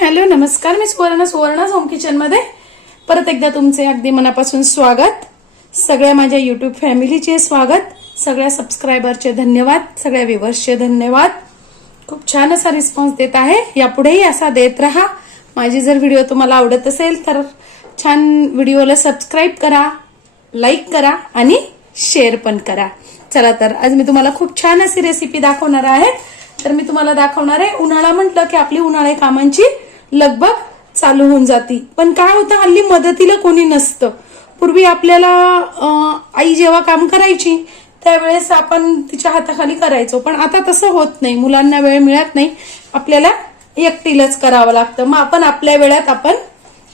Hello नमस्कार मी सुवर्ण सुवर्ण होम किचनमध्ये परत एकदा तुमचे अगदी मनापासून स्वागत. सगळ्या माझ्या युट्यूब फॅमिलीचे स्वागत. सगळ्या सबस्क्रायबरचे धन्यवाद. सगळ्या व्ह्युअर्सचे धन्यवाद. खूप छान असा रिस्पॉन्स देत आहे. यापुढेही असा देत राहा. माझी जर व्हिडिओ तुम्हाला आवडत असेल तर छान व्हिडिओला सबस्क्राईब करा लाईक करा आणि शेअर पण करा. चला तर आज मी तुम्हाला खूप छान अशी रेसिपी दाखवणार आहे. तर मी तुम्हाला दाखवणार आहे उन्हाळा म्हटलं की आपली उन्हाळ्या कामांची लगभग चालू होऊन जाती. पण काय होतं हल्ली मदतीला कोणी नसतं. पूर्वी आपल्याला आई जेव्हा काम करायची त्यावेळेस आपण तिच्या हाताखाली करायचो. पण आता तसं होत नाही. मुलांना वेळ मिळत नाही. आपल्याला एकटीलाच करावं लागतं. मग आपण आपल्या वेळात आपण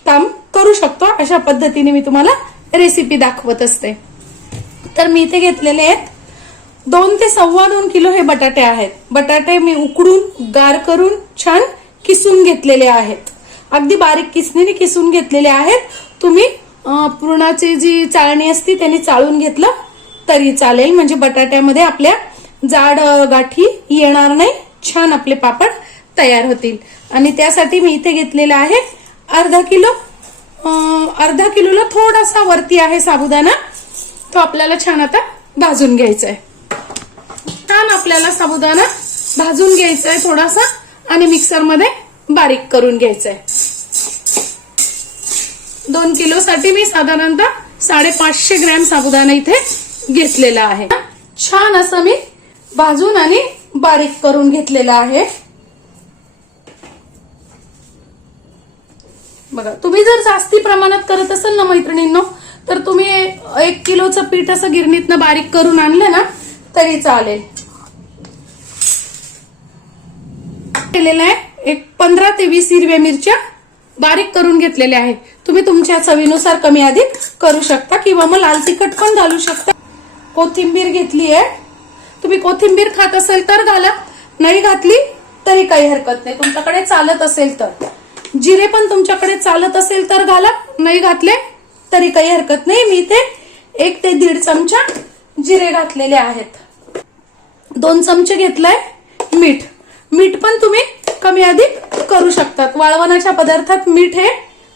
काम करू शकतो. अशा पद्धतीने मी तुम्हाला रेसिपी दाखवत असते. तर मी इथे घेतलेले आहेत दोन ते सव्वा दोन किलो हे बटाटे आहेत. बटाटे मी उकडून गार करून छान किसून घेतलेले आहेत. अगदी बारीक किसणीने किसून घेतलेले आहेत. तुम्ही पुरणाची जी चाळणी असती त्यांनी चाळून घेतलं तरी चालेल. म्हणजे बटाट्यामध्ये आपल्या जाड गाठी येणार नाही. छान आपले पापड तयार होतील. आणि त्यासाठी मी इथे घेतलेला आहे अर्धा किलो अर्धा किलोला थोडासा वरती आहे साबुदाणा. तो आपल्याला छान आता भाजून घ्यायचा आहे छान आपल्याला साबुदाणा भाजून घ्यायचा आहे थोडासा. आणि मिक्सरमध्ये बारीक करून घ्यायचंय. दोन किलो साठी मी साधारणतः साडेपाचशे ग्रॅम साबुदाणा इथे घेतलेला आहे. छान असं मी भाजून आणि बारीक करून घेतलेला आहे. बघा तुम्ही जर जास्ती प्रमाणात करत असाल ना मैत्रिणींनो तर तुम्ही एक किलोचं पीठ असं गिरणीतनं बारीक करून आणलं ना तरी चालेल. केलेलं आहे. एक पंधरा ते वीस हिरव्या मिरच्या बारीक करून घेतलेल्या आहेत. तुम्ही तुमच्या चवीनुसार कमी अधिक करू शकता किंवा मग लाल तिखट पण घालू शकता. कोथिंबीर घेतली आहे. तुम्ही कोथिंबीर खात असेल तर घाला. नाही घातली तरी काही हरकत नाही. तुमच्याकडे चालत असेल तर. जिरे पण तुमच्याकडे चालत असेल तर घाला. नाही घातले तरी काही हरकत नाही. मी ते एक ते दीड चमचा जिरे घातलेले आहेत. दोन चमचे घेतलाय मीठ. मीठ पण तुम्ही कमी अधिक करू शकतात. वाळवणाच्या पदार्थात मीठ हे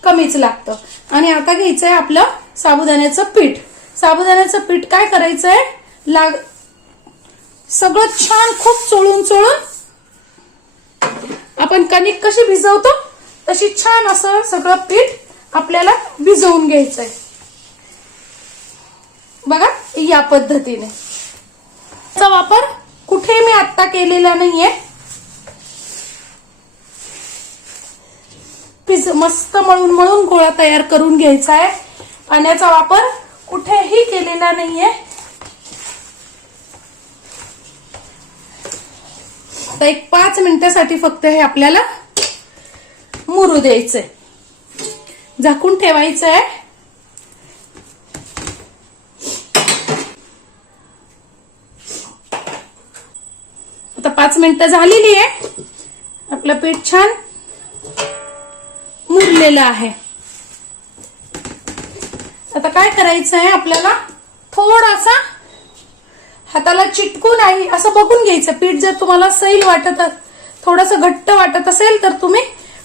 कमीच लागतं. आणि आता घ्यायचंय आपलं साबुदाण्याचं पीठ. साबुदाण्याचं पीठ काय करायचंय? लाग सगळं छान खूप चोळून चोळून आपण कणिक कशी भिजवतो तशी छान असं सगळं पीठ आपल्याला भिजवून घ्यायचंय. बघा या पद्धतीने. चा वापर कुठे मी आता केलेला नाहीये. पिज मस्त मळून मळून गोळा तयार करून घ्यायचा आहे. पाण्याचा वापर कुठेही केलेला नाहीये. आता एक पाच मिनिटासाठी फक्त हे आपल्याला मुरू द्यायचंय. झाकून ठेवायचं आहे आता पाच मिनिटं झालेली आहे. आपलं पीठ छान मुरलेलं आहे. आता काय करायचं आहे आपल्याला? थोडासा हाताला चिटकू नाही असं बघून घ्यायचं. पीठ जर तुम्हाला सैल वाटत थोडस घट्ट वाटत असेल तर तुम्ही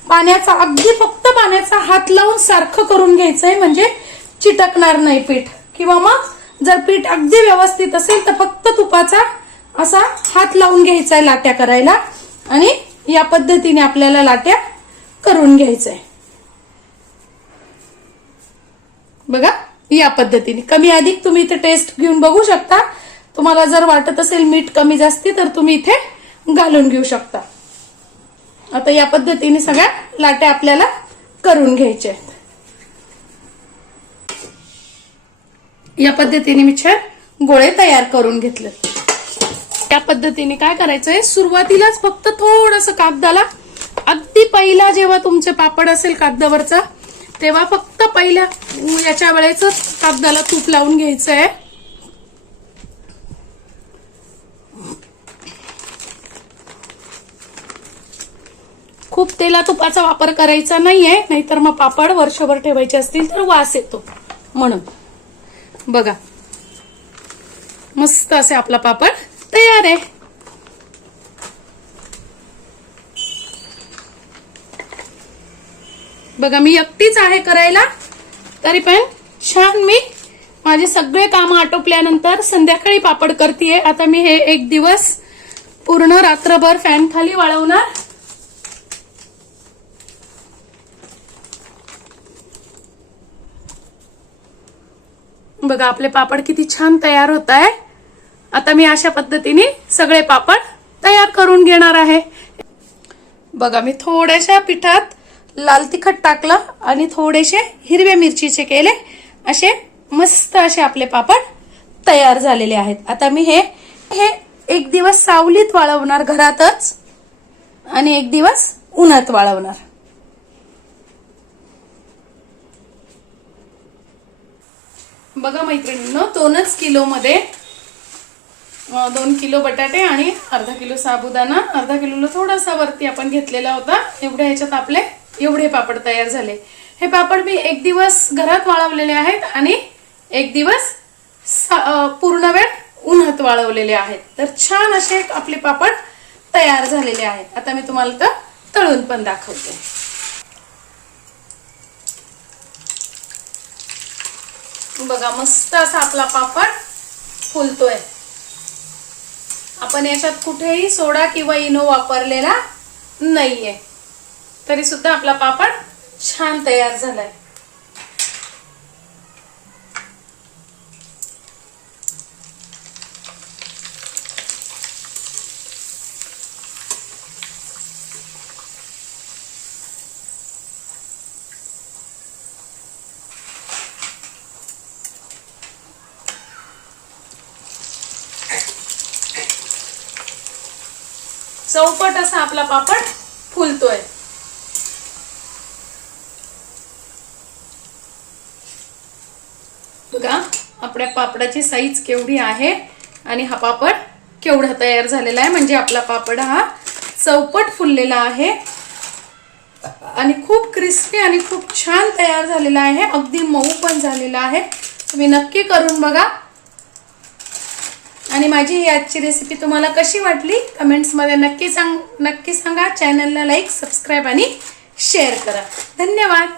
पाण्याचा अगदी फक्त पाण्याचा हात लावून सारखं करून घ्यायचंय म्हणजे चिटकणार नाही पीठ. किंवा मग जर पीठ अगदी व्यवस्थित असेल तर फक्त तुपाचा असा हात लावून घ्यायचा आहे लाट्या करायला. आणि या पद्धतीने आपल्याला लाट्या करून घ्यायचंय. बघा या पद्धतीने. कमी अधिक तुम्ही इथे टेस्ट घेऊन बघू शकता. तुम्हाला जर वाटत असेल मीठ कमी जास्ती तर तुम्ही इथे घालून घेऊ शकता. आता या पद्धतीने सगळ्या लाट्या आपल्याला करून घ्यायच्या आहेत. या पद्धतीने मी छान गोळे तयार करून घेतले. या पद्धतीने काय करायचंय? सुरुवातीलाच फक्त थोडस कागदाला अगदी पहिला जेव्हा तुमचे पापड असेल कागदावरचा तेव्हा फक्त पहिल्या याच्या वेळेच कागदाला तूप लावून घ्यायचं आहे खूप तेला तुपाचा वापर करायचा नाहीये नाहीतर मग पापड वर्षभर ठेवायचे असतील तर वास येतो. म्हणून. बघा. मस्त असे आपला पापड तयार आहे. बघा मी एकटीच आहे करायला. तरी पण छान मी माझे सगळे काम आटोपल्यानंतर संध्याकाळी पापड करतेय. आता मी हे एक दिवस पूर्ण रात्रभर फॅन खाली वाळवणार. बघा आपले पापड किती छान तयार होत आहे. आता मी अशा पद्धतीने सगळे पापड तयार करून घेणार आहे. बघा मी थोड्याशा पिठात लाल तिखट टाकलं आणि थोडेसे हिरव्या मिरचीचे केले. असे मस्त असे आपले पापड तयार झालेले आहेत. आता मी हे हे एक दिवस सावलीत वाळवणार घरातच आणि एक दिवस उन्हात वाळवणार. बघा मैत्रिणींनो दोनच किलो मध्ये दोन किलो बटाटे आणि अर्धा किलो साबुदाणा. अर्धा किलोला थोडासा वरती आपण घेतलेला होता. एवढ्या ह्याच्यात आपले एवढे पापड तयार झाले. हे पापड मी एक दिवस घरात वाळवलेले आहेत आणि एक दिवस पूर्ण वेळ उन्हात वाळवलेले आहेत. तर छान असे आपले पापड तयार झालेले आहेत. आता मी तुम्हाला तर तळून पण दाखवते. बघा मस्त असा आपला पापड फुलतोय. आपण याच्यात कुठेही सोडा किंवा इनो वापरलेला नाहीये. तरी सुद्धा आपला पापड छान तयार झालाय. चौपट असा आपला पापड फुलतोय. बघा आपल्या पापडाची साईज केवढी आहे आणि हा पापड केवढा तयार झालेला आहे. म्हणजे आपला पापड हा चौपट फुललेला आहे आणि खूप क्रिस्पी आणि खूप छान तयार झालेला आहे. अगदी मऊ पण झालेला आहे. तुम्ही नक्की करून बघा. आणि माझी ही आजची रेसिपी तुम्हाला कशी वाटली? कमेंट्समध्ये नक्की सांग नक्की सांगा. चॅनलला लाईक सबस्क्राईब आणि शेअर करा. धन्यवाद.